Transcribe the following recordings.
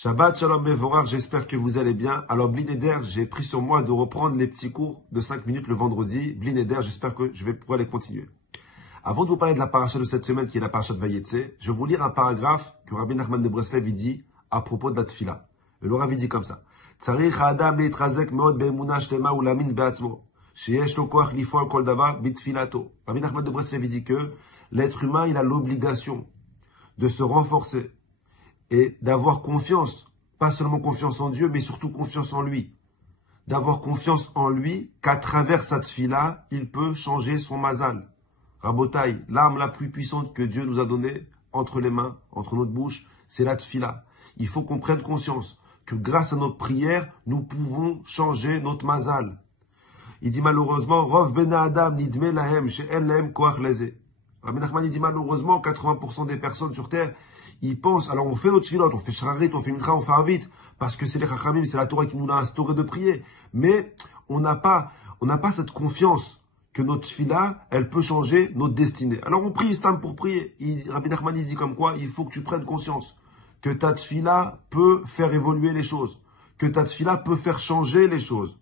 Shabbat Shalom Mevorach, j'espère que vous allez bien. Alors Bli Neder, j'ai pris sur moi de reprendre les petits cours de 5 minutes le vendredi. Bli Neder, j'espère que je vais pouvoir les continuer. Avant de vous parler de la paracha de cette semaine, qui est la paracha de Vayetse, je vais vous lire un paragraphe que Rabbi Nachman de Breslev dit à propos de la tefila. Le Rav dit comme ça. Tzarich ha'adam leitrazek meod be'emuna shlema ulamin be'atzmo, sheyesh lo koach lifol kol davar bitfilato. Rabbi Nachman de Breslev dit que l'être humain, il a l'obligation de se renforcer et d'avoir confiance, pas seulement confiance en Dieu, mais surtout confiance en lui. D'avoir confiance en lui, qu'à travers sa tefila, il peut changer son mazal. Rabotai, l'arme la plus puissante que Dieu nous a donnée entre les mains, entre notre bouche, c'est la tefila. Il faut qu'on prenne conscience que grâce à notre prière, nous pouvons changer notre mazal. Il dit malheureusement, Rov ben Adam nidme lahem she'en lahem koach leze. Rabbi Nachman dit malheureusement, 80% des personnes sur terre, ils pensent, alors on fait notre filote, on fait shrarit, on fait mincha, on fait avit, parce que c'est les chachamim, c'est la Torah qui nous a instauré de prier. Mais on n'a pas cette confiance que notre fila, elle peut changer notre destinée. Alors on prie Istam pour prier. Rabbi Nachman dit comme quoi, il faut que tu prennes conscience que ta tefila peut faire évoluer les choses, que ta tefila peut faire changer les choses.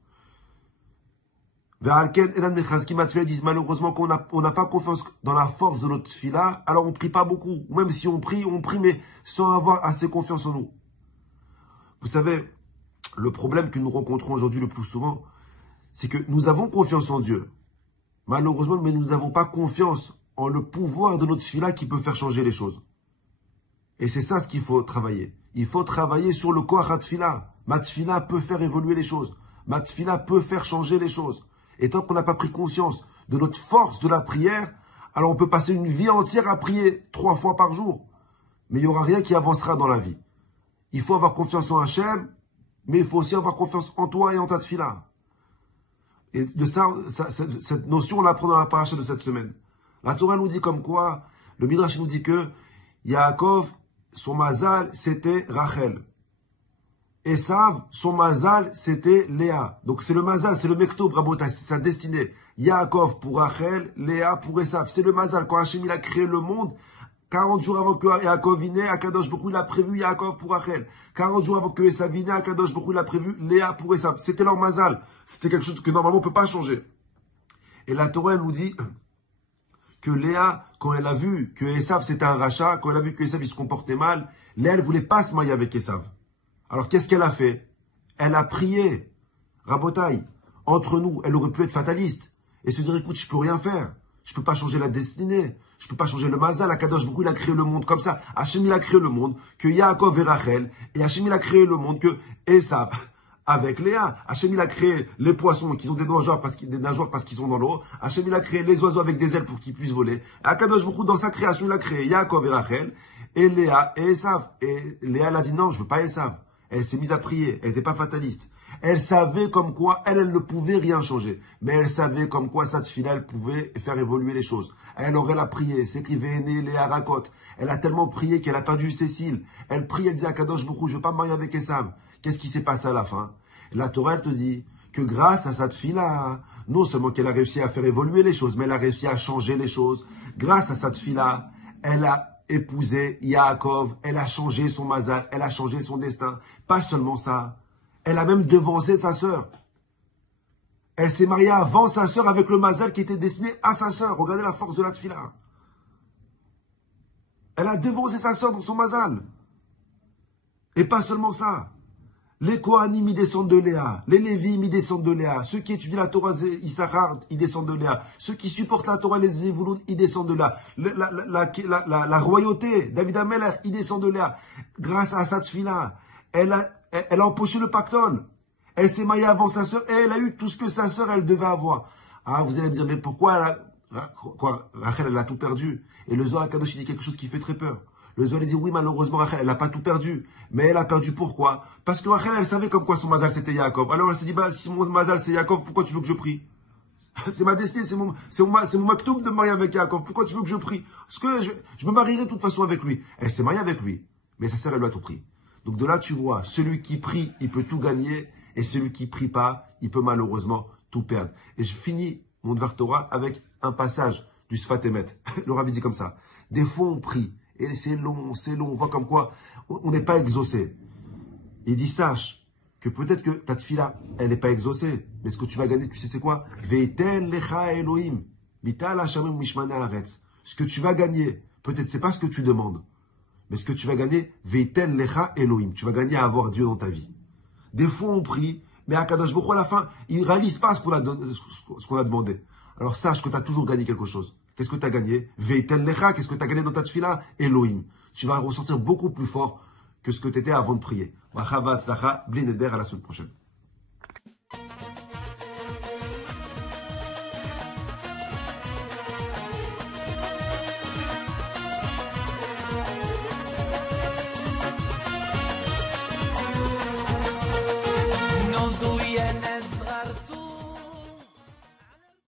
Ils disent malheureusement qu'on n'a pas confiance dans la force de notre tefila, alors on ne prie pas beaucoup. Ou même si on prie mais sans avoir assez confiance en nous. Vous savez, le problème que nous rencontrons aujourd'hui le plus souvent, c'est que nous avons confiance en Dieu. Malheureusement, mais nous n'avons pas confiance en le pouvoir de notre tefila qui peut faire changer les choses. Et c'est ça ce qu'il faut travailler. Il faut travailler sur le koach ha-tefila. Ma tefila peut faire évoluer les choses. Ma tefila peut faire changer les choses. Et tant qu'on n'a pas pris conscience de notre force de la prière, alors on peut passer une vie entière à prier 3 fois par jour. Mais il n'y aura rien qui avancera dans la vie. Il faut avoir confiance en Hachem, mais il faut aussi avoir confiance en toi et en ta tefila. Et de ça, cette notion, on l'apprend dans la paracha de cette semaine. La Torah nous dit comme quoi, le Midrash nous dit que Yaakov, son mazal, c'était Rachel. Esav, son mazal, c'était Léa. Donc c'est le mazal, c'est le mektob, Rabotai, c'est sa destinée. Yaakov pour Rachel, Léa pour Esav. C'est le mazal. Quand Hachem il a créé le monde, 40 jours avant que Yaakov y naît, Akadosh Baruch Hu, il a prévu Yaakov pour Rachel. 40 jours avant que Esav y naît, Akadosh Baruch Hu, il a prévu Léa pour Esav. C'était leur mazal. C'était quelque chose que normalement on ne peut pas changer. Et la Torah elle nous dit que Léa, quand elle a vu que Esav c'était un rachat, quand elle a vu que Esav il se comportait mal, Léa elle ne voulait pas se marier avec Esav. Alors qu'est-ce qu'elle a fait? Elle a prié. Rabotai, entre nous, elle aurait pu être fataliste et se dire écoute, je peux rien faire. Je peux pas changer la destinée. Je peux pas changer le mazal. Akadosh Baruch Hu, il a créé le monde comme ça. Hachem, il a créé le monde que Yaakov et Rachel. Et Hachem, il a créé le monde que Esav avec Léa. Hachem, il a créé les poissons qui ont des nageoires parce qu'ils sont dans l'eau. Hachem, il a créé les oiseaux avec des ailes pour qu'ils puissent voler. Akadosh Baruch Hu, dans sa création, il a créé Yaakov et Rachel et Léa et Esav. Et Léa, elle a dit non, je veux pas Esav. Elle s'est mise à prier. Elle n'était pas fataliste. Elle savait comme quoi elle ne pouvait rien changer. Mais elle savait comme quoi sa tefila, elle pouvait faire évoluer les choses. Elle aurait la prié. C'est qui véné les harakot. Elle a tellement prié qu'elle a perdu Cécile. Elle prie, elle dit à Kadosh Baruch Hu, je ne veux pas me marier avec Esav. Qu'est-ce qui s'est passé à la fin? La Torah, elle te dit que grâce à sa tefila, non seulement qu'elle a réussi à faire évoluer les choses, mais elle a réussi à changer les choses. Grâce à sa tefila, elle a épousé Yaakov, elle a changé son mazal, elle a changé son destin. Pas seulement ça, elle a même devancé sa sœur. Elle s'est mariée avant sa sœur avec le mazal qui était destiné à sa sœur. Regardez la force de la tefila. Elle a devancé sa sœur dans son mazal. Et pas seulement ça. Les Kohanim, ils descendent de Léa. Les Lévim, ils descendent de Léa. Ceux qui étudient la Torah, Issachar, ils descendent de Léa. Ceux qui supportent la Torah, les Zévouloun, ils descendent de Léa. La royauté, David Ameler, ils descendent de Léa. Grâce à sa tefila, elle a empoché le pactole. Elle s'est mariée avant sa sœur et elle a eu tout ce que sa sœur, elle devait avoir. Ah, vous allez me dire, mais pourquoi Rachel, elle a tout perdu? Et le Zohar HaKadosh, il dit quelque chose qui fait très peur. Le Zohar dit oui, malheureusement, Rachel, elle n'a pas tout perdu. Mais elle a perdu pourquoi? Parce que Rachel, elle savait comme quoi son mazal c'était Yaakov. Alors elle s'est dit, bah, si mon mazal c'est Yaakov, pourquoi tu veux que je prie? C'est ma destinée, c'est mon maktoub de me marier avec Yaakov. Pourquoi tu veux que je prie? Parce que je me marierai de toute façon avec lui. Elle s'est mariée avec lui. Mais sa sœur, elle lui a tout pris. Donc de là, tu vois, celui qui prie, il peut tout gagner. Et celui qui prie pas, il peut malheureusement tout perdre. Et je finis mon Dvar Torah avec un passage du Sfat Emet. Le Rav dit comme ça. Des fois, on prie. Et c'est long, on voit comme quoi on n'est pas exaucé. Il dit, sache que peut-être que ta tefila, elle n'est pas exaucée, mais ce que tu vas gagner, tu sais c'est quoi? Veiten lecha Elohim, mital hashamim mishmane haaretz. Ce que tu vas gagner, peut-être c'est pas ce que tu demandes, mais ce que tu vas gagner, veiten lecha Elohim. Tu vas gagner à avoir Dieu dans ta vie. Des fois on prie, mais Akadosh Baruch Hu, à la fin, il ne réalise pas ce qu'on a demandé. Alors sache que tu as toujours gagné quelque chose. Qu'est-ce que tu as gagné? Veiten lecha, qu'est-ce que tu as gagné dans ta tefila? Elohim. Tu vas ressentir beaucoup plus fort que ce que tu étais avant de prier. Bracha v'hatzlacha, bli neder, à la semaine prochaine.